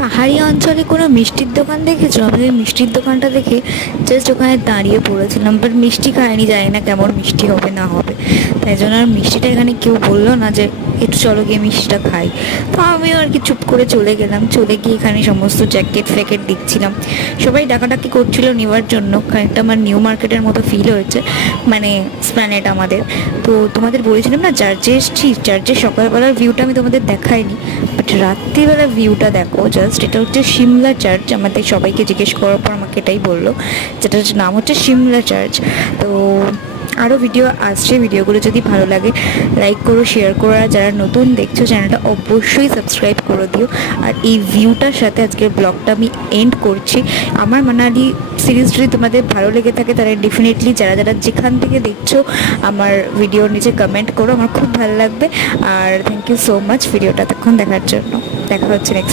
পাহাড়ি অঞ্চলে কোনো মিষ্টির দোকান দেখেছো? আমি ওই মিষ্টির দোকানটা দেখে জাস্ট ওখানে দাঁড়িয়ে পড়েছিলাম, বাট মিষ্টি খাইনি, জানি না কেমন মিষ্টি হবে না হবে। তাই জন্য আর মিষ্টিটা এখানে কেউ বললো না যে একটু চলো গিয়ে মিষ্টিটা খাই। তো আমিও আর কি চুপ করে চলে গেলাম। চলে গিয়ে এখানে সমস্ত জ্যাকেট ফ্যাকেট দেখছিলাম, সবাই ডাকাডাকি করছিল নেওয়ার জন্য। খানিকটা আমার নিউ মার্কেটের মতো ফিল হয়েছে, মানে স্প্ল্যানেড আমাদের। তো তোমাদের বলেছিলাম না চার্চে এসেছি, চার্চের সকালবেলার ভিউটা আমি তোমাদের দেখাইনি, বাট রাত্রিবেলা ভিউটা দেখো জাস্ট। এটা হচ্ছে সিমলা চার্চ, আমাদের সবাইকে জিজ্ঞেস করার পর আমাকে এটাই বললো, যেটার নাম হচ্ছে সিমলা চার্চ। তো আরও ভিডিও আসছে, ভিডিওগুলো যদি ভালো লাগে লাইক করো, শেয়ার করো, আর যারা নতুন দেখছো চ্যানেলটা অবশ্যই সাবস্ক্রাইব করে দিও। আর এই ভিউটার সাথে আজকের ব্লগটা আমি এন্ড করছি। আমার মানালি সিরিজ যদি তোমাদের ভালো লেগে থাকে তাহলে ডেফিনেটলি যারা যারা যেখান থেকে দেখছো আমার ভিডিওর নিচে কমেন্ট করো, আমার খুব ভালো লাগবে। আর থ্যাংক ইউ সো মাচ ভিডিওটা এতক্ষণ দেখার জন্য। দেখা হচ্ছে নেক্সট।